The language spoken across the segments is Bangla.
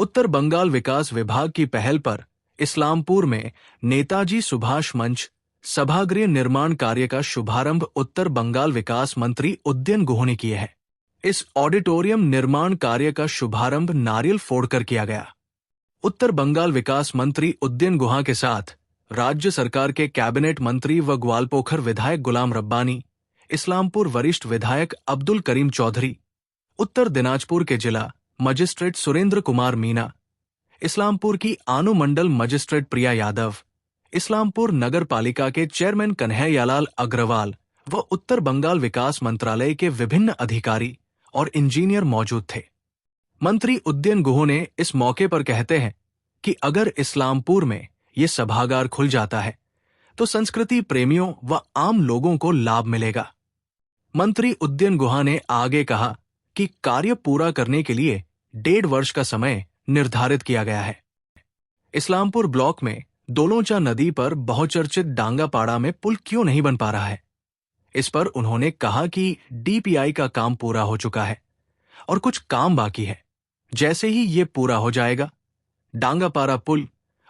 उत्तर बंगाल विकास विभाग की पहल पर इस्लामपुर में नेताजी सुभाष मंच सभागृह निर्माण कार्य का शुभारंभ उत्तर बंगाल विकास मंत्री उदयन गुह ने किए हैं। इस ऑडिटोरियम निर्माण कार्य का शुभारंभ नारियल फोड़कर किया गया। उत्तर बंगाल विकास मंत्री उदयन गुहा के साथ राज्य सरकार के कैबिनेट मंत्री व ग्वालपोखर विधायक गुलाम रब्बानी, इस्लामपुर वरिष्ठ विधायक अब्दुल करीम चौधरी, उत्तर दिनाजपुर के जिला मजिस्ट्रेट सुरेंद्र कुमार मीना, इस्लामपुर की अनुमंडल मजिस्ट्रेट प्रिया यादव, इस्लामपुर नगर पालिका के चेयरमैन कन्हैयालाल अग्रवाल व उत्तर बंगाल विकास मंत्रालय के विभिन्न अधिकारी और इंजीनियर मौजूद थे। मंत्री उदयन गुह ने इस मौके पर कहते हैं कि अगर इस्लामपुर में ये सभागार खुल जाता है तो संस्कृति प्रेमियों व आम लोगों को लाभ मिलेगा। मंत्री उदयन गुहा ने आगे कहा कि कार्य पूरा करने के लिए 1.5 वर्ष का समय निर्धारित किया गया है। इस्लामपुर ब्लॉक में दोलोंचा नदी पर बहुचर्चित डांगापाड़ा में पुल क्यों नहीं बन पा रहा है, इस पर उन्होंने कहा कि डीपीआई का काम पूरा हो चुका है और कुछ काम बाकी है। जैसे ही ये पूरा हो जाएगा, डांगापाड़ा पुल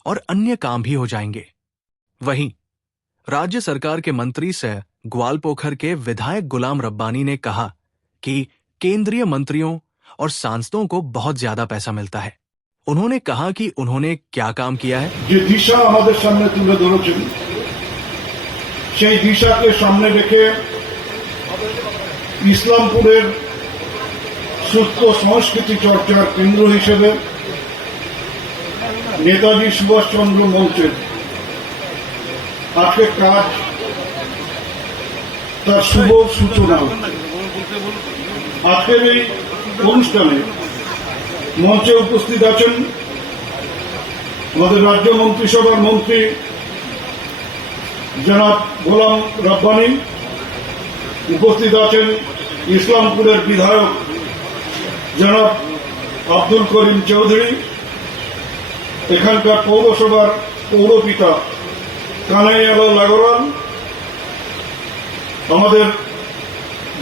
और अन्य काम भी हो जाएंगे। वहीं राज्य सरकार के मंत्री से ग्वालपोखर के विधायक गुलाम रब्बानी ने कहा कि केंद्रीय मंत्रियों और सांसदों को बहुत ज्यादा पैसा मिलता है। उन्होंने कहा कि उन्होंने क्या काम किया है। যে দিশা আমাদের সামনে তুলে ধরেছেন, সেই দিশাকে সামনে রেখে ইসলামপুরের সুস্থ সংস্কৃতি চর্চার কেন্দ্র হিসেবে নেতাজি সুভাষচন্দ্র মঞ্চের আজকে কাজ তার শুভ সূচনা। আজকের এই অনুষ্ঠানে মঞ্চে উপস্থিত আছেন আমাদের রাজ্য মন্ত্রিসভার মন্ত্রী জনাব গোলাম রব্বানী, উপস্থিত আছেন ইসলামপুরের বিধায়ক জনাব আব্দুল করিম চৌধুরী, এখানকার পৌরসভার পৌরপিতা কানাইয়ালাল আগরওয়াল, আমাদের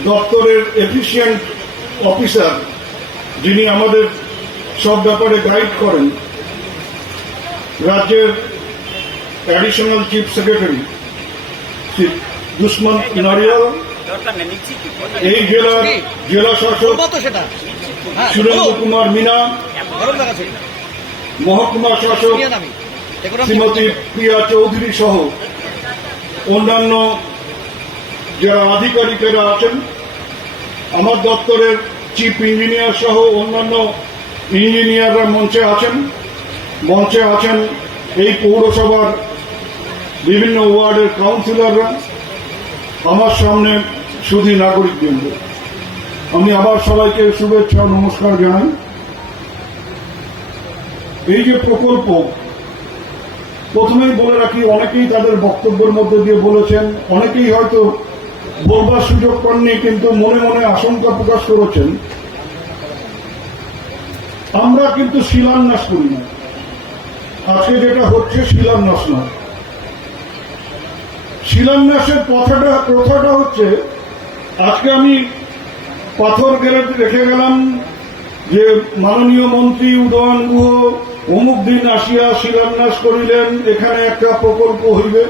দপ্তরের এফিশিয়েন্ট অফিসার যিনি আমাদের সব ব্যাপারে গাইড করেন, রাজ্যের additional chief secretary Shri Dushmanta Nariyal, এই জেলার জেলা শাসক সুরেন্দ্র কুমার মিনা, মহকুমা শাসক শ্রীমতী প্রিয়া চৌধুরী সহ অন্যান্য যারা আধিকারিকেরা আছেন, আমার দপ্তরের চিফ ইঞ্জিনিয়ার সহ অন্যান্য ইঞ্জিনিয়াররা মঞ্চে আছেন এই পৌরসভার বিভিন্ন ওয়ার্ডের কাউন্সিলররা, আমার সামনে সুধী নাগরিকবৃন্দ, আমি আবার সবাইকে শুভেচ্ছা নমস্কার জানাই। এই যে প্রকল্প, প্রথমেই বলে রাখি, অনেকেই তাদের বক্তব্যের মধ্যে দিয়ে বলেছেন, অনেকেই হয়তো বলবার সুযোগ পাননি কিন্তু মনে মনে আশঙ্কা প্রকাশ করেছেন। আমরা কিন্তু শিলান্যাস করি না, আজকে যেটা হচ্ছে শিলান্যাস নয়। শিলান্যাসের প্রথাটা হচ্ছে, আজকে আমি পাথর রেখে গেলাম যে মাননীয় মন্ত্রী উদয়ন গুহ অমুক দিন আসিয়া শিলান্যাস করিলেন, এখানে একটা প্রকল্প হইবে।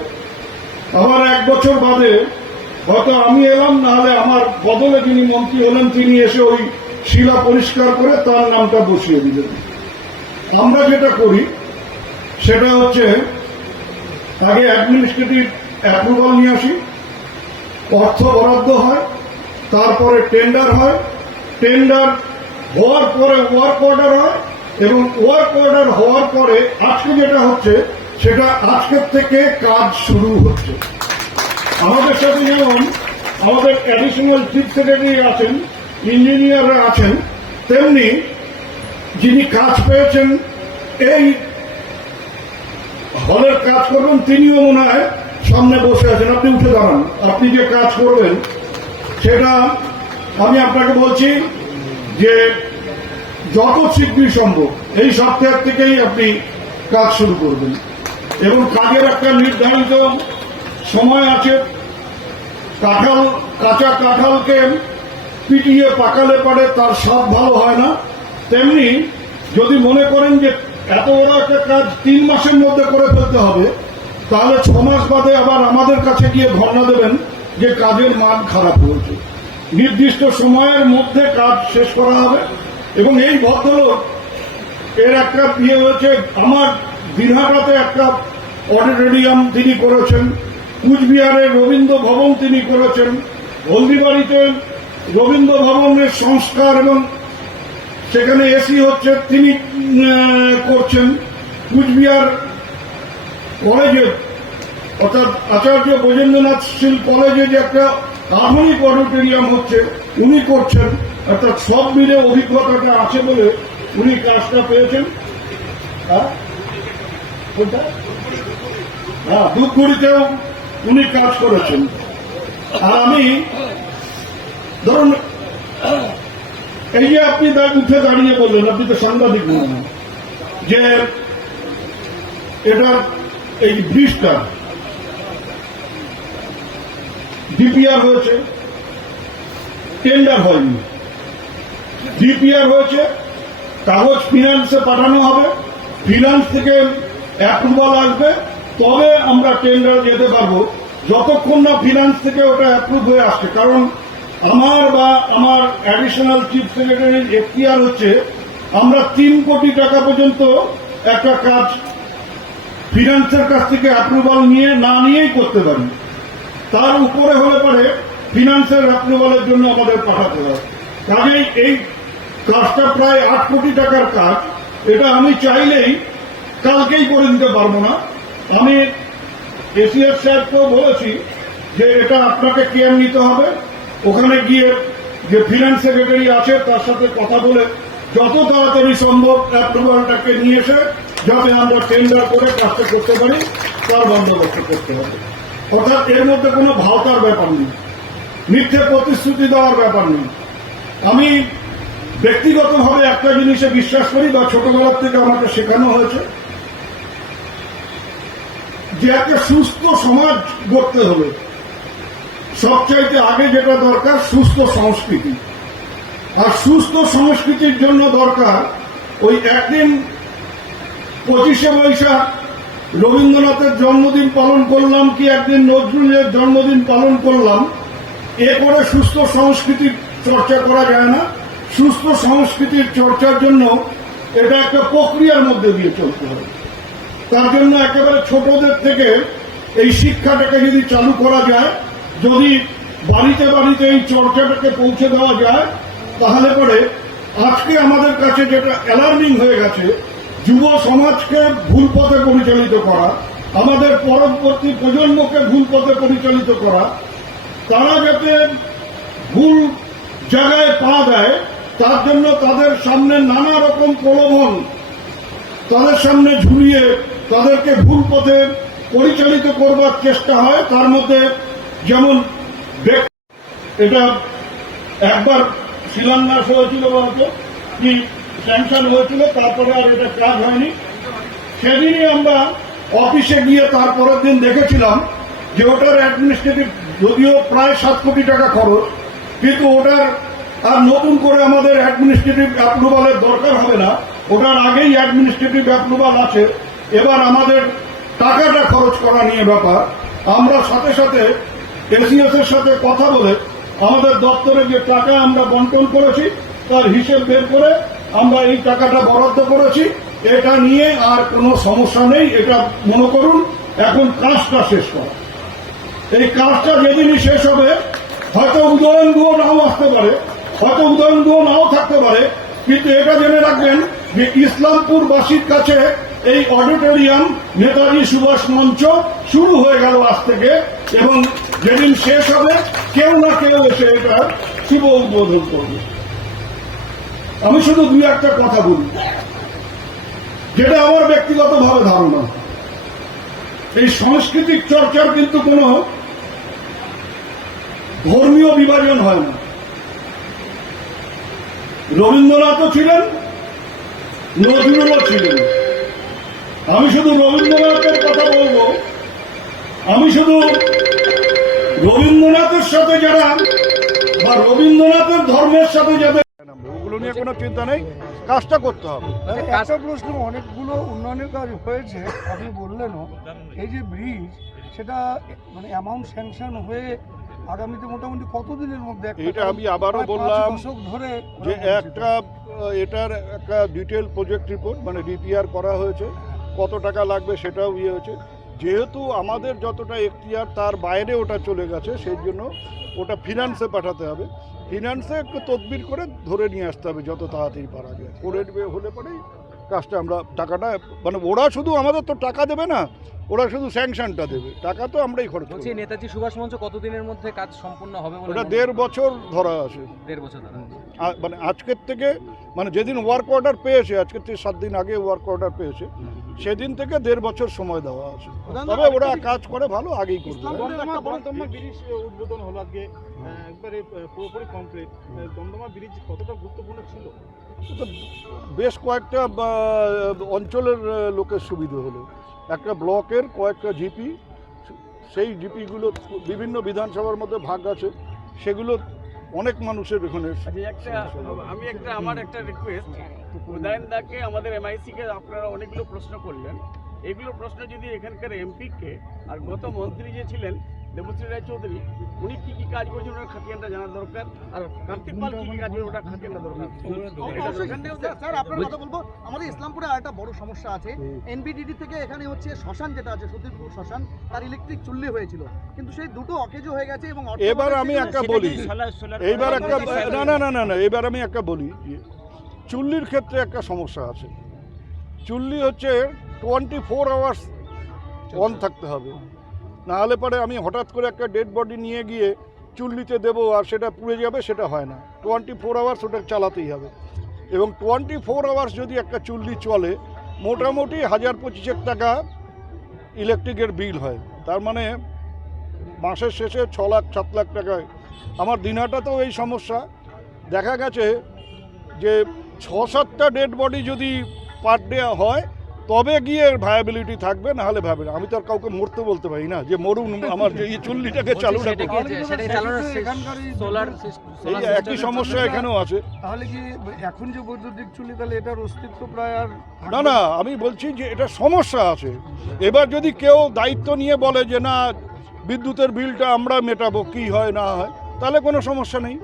আবার 1 বছর বাদে হয়তো আমি এলাম, না হলে আমার বদলে যিনি মন্ত্রী হলেন তিনি এসে ওই শিলা পরিষ্কার করে তার নামটা বসিয়ে দিলেন। আমরা যেটা করি সেটা হচ্ছে আগে অ্যাডমিনিস্ট্রেটিভ অ্যাপ্রুভাল নিয়ে আসি, অর্থ বরাদ্দ হয়, তারপরে টেন্ডার হয়, টেন্ডার হওয়ার পরে ওয়ার্ক অর্ডার হয়, এবং ওয়ার্ক অর্ডার হওয়ার পরে আজকে যেটা হচ্ছে সেটা আজকের থেকে কাজ শুরু হচ্ছে। আমাদের সাথে যেমন আমাদের অ্যাডিশনাল চিফ সেক্রেটারি আছেন, ইঞ্জিনিয়াররা আছেন, তেমনি যিনি কাজ পেয়েছেন এই হলের কাজ করবেন তিনিও মনে হয় সামনে বসে আছেন। আপনি উঠে দাঁড়ান, আপনি যে কাজ করবেন সেটা আমি আপনাকে বলছি যে যত শীঘ্রই সম্ভব এই সপ্তাহের থেকেই আপনি কাজ শুরু করবেন, এবং কাজের একটা নির্ধারিত সময় আছে। কাঁচা কাঁঠালকে পিটিয়ে পাকালে পরে তার স্বাদ ভালো হয় না, তেমনি যদি মনে করেন যে এত বড় একটা কাজ 3 মাসের মধ্যে করে ফেলতে হবে, তাহলে 6 মাস বাদে আবার আমাদের কাছে গিয়ে ধর্ণা দেবেন যে কাজের মান খারাপ হয়েছে। নির্দিষ্ট সময়ের মধ্যে কাজ শেষ করা হবে। এবং এই ভদ্রলোক এর একটা হয়েছে, আমার দিনহাটাতে একটা অডিটোরিয়াম তিনি করেছেন, কুচবিহারের রবীন্দ্র ভবন তিনি করেছেন, হলদিবাড়িতে রবীন্দ্র ভবনের সংস্কার এবং সেখানে এসি হচ্ছে তিনি করছেন। কুচবিহার কলেজে অর্থাৎ আচার্য ব্রজেন্দ্রনাথ শীল কলেজে যে একটা আধুনিক অডিটোরিয়াম হচ্ছে উনি করছেন। অর্থাৎ সব মিলে অভিজ্ঞতাটা আছে বলে উনি কাজটা পেয়েছেন। ধূপগুড়িতেও উনি কাজ করেছেন। আর আমি ধরুন এই যে আপনি উঠে দাঁড়িয়ে বললেন, আপনি তো সাংবাদিক নন, যে এটা এই ব্রিজটা ডিপিআর হয়েছে, টেন্ডার হয়নি। ডিপিআর হয়েছে, কাগজ ফিনান্সে পাঠানো হবে, ফিনান্স থেকে অ্যাপ্রুভাল আসবে, তবে আমরা টেন্ডার যেতে পারবো। যতক্ষণ না ফিনান্স থেকে ওটা অ্যাপ্রুভ হয়ে আসছে, কারণ আমার বা আমার অ্যাডিশনাল চিফ সেক্রেটারির এখতিয়ার হচ্ছে আমরা 3 কোটি টাকা পর্যন্ত একটা কাজ ফিনান্সের কাছ থেকে অ্যাপ্রুভাল নিয়ে না নিয়েই করতে পারি। তার উপরে হলে পরে ফিনান্সের অ্যাপ্রুভালের জন্য আমাদের পাঠাতে হয়। কাজেই এই কাজটা প্রায় 8 কোটি টাকার কাজ। এটা আমি চাইলেই কালকেই করে দিতে পারবো না। আমি এসিএফ সাহেবকেও বলেছি যে এটা আপনাকে কেয়ার নিতে হবে, ওখানে গিয়ে যে ফিনান্স সেক্রেটারি আছে তার সাথে কথা বলে যত তাড়াতাড়ি সম্ভব অ্যাপ্রুভালটাকে নিয়ে এসে যাতে আমরা টেন্ডার করে কাজটা করতে পারি তার বন্দোবস্ত করতে হবে। অর্থাৎ এর মধ্যে কোনো ভাওতার ব্যাপার নেই, মিথ্যে প্রতিশ্রুতি দেওয়ার ব্যাপার নেই। আমি ব্যক্তিগতভাবে একটা জিনিসে বিশ্বাস করি, বা ছোটবেলার থেকে আমাকে শেখানো হয়েছে, যে একটা সুস্থ সমাজ গড়তে হবে সবচাইতে আগে যেটা দরকার সুস্থ সংস্কৃতি। আর সুস্থ সংস্কৃতির জন্য দরকার ওই একদিন 25শে বৈশাখ রবীন্দ্রনাথের জন্মদিন পালন করলাম কি একদিন নজরুলের জন্মদিন পালন করলাম, এ করে সুস্থ সংস্কৃতির চর্চা করা যায় না। সুস্থ সংস্কৃতির চর্চার জন্য এটা একটা প্রক্রিয়ার মধ্যে দিয়ে চলতে হবে। তার জন্য একেবারে ছোটদের থেকে এই শিক্ষাটাকে যদি চালু করা যায়, যদি বাড়িতে বাড়িতে এই চর্চাটাকে পৌঁছে দেওয়া যায়, তাহলে পরে আজকে আমাদের কাছে যেটা অ্যালার্মিং হয়ে গেছে, যুব সমাজকে ভুল পথে পরিচালিত করা, আমাদের পরবর্তী প্রজন্মকে ভুল পথে পরিচালিত করা, তারা যাতে ভুল জায়গায় পা দেয় তার জন্য তাদের সামনে নানা রকম প্রলোভন তাদের সামনে ঝুলিয়ে তাদেরকে ভুল পথে পরিচালিত করবার চেষ্টা হয়। তার মধ্যে যেমন এটা একবার শিলান্যাস হয়েছিল বলতো কি স্যাংশন হয়েছিল, তারপরে আর এটা কাজ হয়নি। সেদিনই আমরা অফিসে গিয়ে তারপরের দিন দেখেছিলাম যে ওটার অ্যাডমিনিস্ট্রেটিভ যদিও প্রায় 7 কোটি টাকা খরচ, কিন্তু ওটার আর নতুন করে আমাদের অ্যাডমিনিস্ট্রেটিভ অ্যাপ্রুভালের দরকার হবে না, ওটার আগেই অ্যাডমিনিস্ট্রেটিভ অ্যাপ্রুভাল আছে। এবার আমাদের টাকাটা খরচ করা নিয়ে ব্যাপার। আমরা সাথে সাথে এসিএস এর সাথে কথা বলে আমাদের দপ্তরে যে টাকা আমরা বন্টন করেছি তার হিসেব বের করে আমরা এই টাকাটা বরাদ্দ করেছি। এটা নিয়ে আর কোনো সমস্যা নেই। এটা মনে করুন এখন কাজটা শেষ করা। এই কাজটা যেদিনই শেষ হবে, হয়তো উদয়ন গুহ নাও আসতে পারে, হয়তো উদয়ন গুহ নাও থাকতে পারে, কিন্তু এটা জেনে রাখবেন যে ইসলামপুরবাসীর কাছে এই অডিটোরিয়াম নেতাজি সুভাষ মঞ্চ শুরু হয়ে গেল আজ থেকে, এবং যেদিন শেষ হবে কেউ না কেউ এসে এটা শুভ উদ্বোধন করবে। আমি শুধু 2-1টা কথা বলি যেটা আমার ব্যক্তিগতভাবে ধারণা। এই সাংস্কৃতিক চর্চার কিন্তু কোনো ধর্মীয় বিভাজন হয় না। রবীন্দ্রনাথও ছিলেন, নজরুলও ছিলেন। আমি শুধু রবীন্দ্রনাথের কথা বলবো, আমি শুধু রবীন্দ্রনাথের সাথে যারা বা রবীন্দ্রনাথের ধর্মের সাথে যাদের, ওগুলো নিয়ে কোনো চিন্তা নেই। কাজটা করতে হবে। একটা প্রশ্ন, অনেকগুলো উন্নয়নের কাজ হয়েছে আপনি বললেনও, এই যে ব্রিজ সেটা মানে অ্যামাউন্ট স্যাংশন হয়ে আগামীতে মোটামুটি কতদিনের মধ্যে এটা আমি আবারও বললাম ধরে যে এটার একটা ডিটেল প্রজেক্ট রিপোর্ট মানে ডিপিআর করা হয়েছে, কত টাকা লাগবে সেটাও হয়েছে। যেহেতু আমাদের যতটা এখতিয়ার তার বাইরে ওটা চলে গেছে, সেই জন্য ওটা ফিনান্সে পাঠাতে হবে। ফিনান্সে একটু তদবির করে ধরে নিয়ে আসতে হবে যত তাড়াতাড়ি পারা যায়। করে হলে পরেই কাজটা আমরা টাকাটা মানে ওরা শুধু আমাদের তো টাকা দেবে না, ওরা শুধু স্যাংশনটা দেবে, টাকা তো আমরাই খরচ করব। নেতাজি সুভাষ মঞ্চ কতদিনের মধ্যে কাজ সম্পূর্ণ হবে বলে? ওটা 1.5 বছর ধরা আছে। 1.5 বছর ধরা মানে আজকের থেকে মানে যেদিন ওয়ার্ক অর্ডার পেয়েছে, আজকের থেকে 7 দিন আগে ওয়ার্ক অর্ডার পেয়েছে, সেদিন থেকে 1.5 বছর সময় দেওয়া আছে। তবে ওরা কাজ করে ভালো, আগেই করবে। ব্রিজ উদ্বোধন হলো আজকে, একবারে পুরোপুরি কমপ্লিট। দমদমা ব্রিজ কতটা গুরুত্বপূর্ণ ছিল? তো বেশ কয়েকটা অঞ্চলের লোকের সুবিধা হলো, একটা ব্লকের কয়েকটা জিপি, সেই জিপিগুলো বিভিন্ন বিধানসভার মধ্যে ভাগ আছে, সেগুলো অনেক মানুষের এখানে। আমার একটা রিকোয়েস্ট, উদয়নদাকে আমাদের এমআইসিকে আপনারা অনেকগুলো প্রশ্ন করলেন, এগুলো প্রশ্ন যদি এখানকার এমপিকে আর গত মন্ত্রী যে ছিলেন দেবশ্রী রায় চৌধুরী, উনি কি কি কাজ করেছেন ওনার খাতিয়ানটা জানা দরকার, আর কার্তিক পাল কি কি কাজ করে ওটা খাতিয়ানটা দরকার। স্যার আপনার কথা বলবো, আমাদের ইসলামপুরে আরেকটা বড় সমস্যা আছে, এনবিডিডি থেকে এখানে হচ্ছে শ্মশান যেটা আছে সতীপুর শ্মশান, তার ইলেকট্রিক চুল্লি হয়েছিল, কিন্তু সেই দুটো অকেজো হয়ে গেছে। এবং এবার আমি একটা বলি, এইবার একটা না এবার আমি একটা বলি, চুল্লির ক্ষেত্রে একটা সমস্যা আছে। চুল্লি হচ্ছে 24 আওয়ার্স অন থাকতে হবে, না হলে পরে আমি হঠাৎ করে একটা ডেড বডি নিয়ে গিয়ে চুল্লিতে দেবো আর সেটা পুড়ে যাবে, সেটা হয় না। 24 আওয়ার্স ওটা চালাতেই হবে। এবং 24 আওয়ার্স যদি একটা চুল্লি চলে, মোটামুটি 1025 টাকা ইলেকট্রিকের বিল হয়। তার মানে মাসের শেষে 6 লাখ 7 লাখ টাকায়। আমার দিনহাটাতেও এই সমস্যা দেখা গেছে যে 6-7টা ডেড বডি যদি পার ডে হয় তবে গিয়ে ভায়াবিলিটি থাকবে, না হলে ভাবে না। আমি তো আর কাউকে মরতে বলতে পারি না যে মরুন, আমার যে এই চুল্লিটাকে চালু রাখো। এই একই সমস্যা এখানেও আছে। তাহলে কি এখন যে বৈদ্যুতিক চুল্লি, তাহলে এটার অস্তিত্ব প্রায় আর না আমি বলছি যে এটা সমস্যা আছে। এবার যদি কেউ দায়িত্ব নিয়ে বলে যে না বিদ্যুতের বিলটা আমরা মেটাবো, কি হয় না হয়, তাহলে কোনো সমস্যা নেই।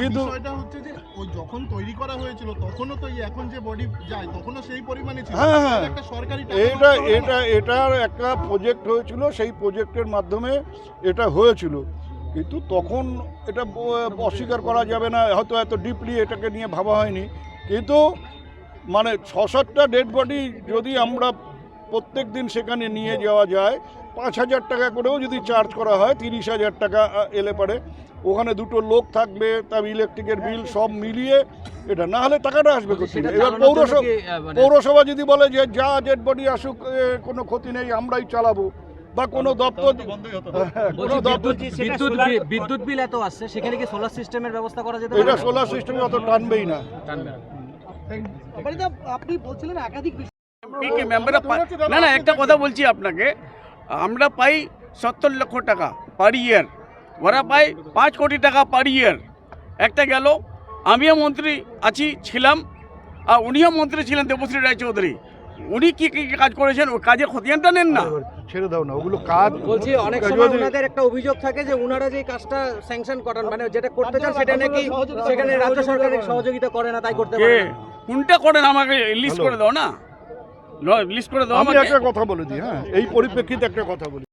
কিন্তু বিষয়টা হচ্ছে যে ওই যখন তৈরি করা হয়েছিল তখনও তো এখন যে বডি যায় তখনও সেই পরিমাণে ছিল। হ্যাঁ, একটা সরকারি এটার একটা প্রজেক্ট হয়েছিল, সেই প্রজেক্টের মাধ্যমে এটা হয়েছিল, কিন্তু তখন এটা অস্বীকার করা যাবে না, হয়তো এত ডিপলি এটাকে নিয়ে ভাবা হয়নি। কিন্তু মানে 6-7টা ডেড বডি যদি আমরা প্রত্যেক দিন সেখানে নিয়ে যাওয়া যায়, 5,000 টাকা করেও যদি চার্জ করা হয়, 30,000 টাকা এলে পারে, ওখানে দুটো লোক থাকবে, তার ইলেকট্রিকের বিল সব মিলিয়ে এটা, না হলে টাকাটা আসবে কোথায়? এবার পৌরসভা যদি বলে যে যা ডেড বডি আসুক, কোনো ক্ষতি নেই, আমরাই চালাবো, বা কোনো দপ্তর বিদ্যুৎ বিল এত আসছে, সেখানে কি সোলার সিস্টেমের ব্যবস্থা করা যেতে এটা সোলার সিস্টেমে অত টানবেই না। আপনি বলছিলেন একাধিক না একটা কথা বলছি আপনাকে, আমরা পাই 70 লক্ষ টাকা পার ইয়ার, ওরা পায় 5 কোটি টাকা পার ইয়ার। একটা গেল, আমিও মন্ত্রী ছিলাম, আর উনিও মন্ত্রী ছিলেন দেবশ্রী রায় চৌধুরী, উনি কি কি কাজ করেছেন, ওই কাজের খতিয়ানটা নেন না। ছেড়ে দাও না ওগুলো কাজ। বলছি অনেক সময় ওনাদের একটা অভিযোগ থাকে যে ওনারা যে কাজটা স্যাংশন করান, মানে যেটা করতে চান সেটা নাকি সেখানে রাজ্য সরকারের সহযোগিতা করে না, তাই করতে পারে না। কোনটা করেন আমাকে লিস্ট করে দাও না, লিস্ট করে দাও। আমি একটা কথা বলে দিই, হ্যাঁ, এই পরিপ্রেক্ষিতে একটা কথা বলি।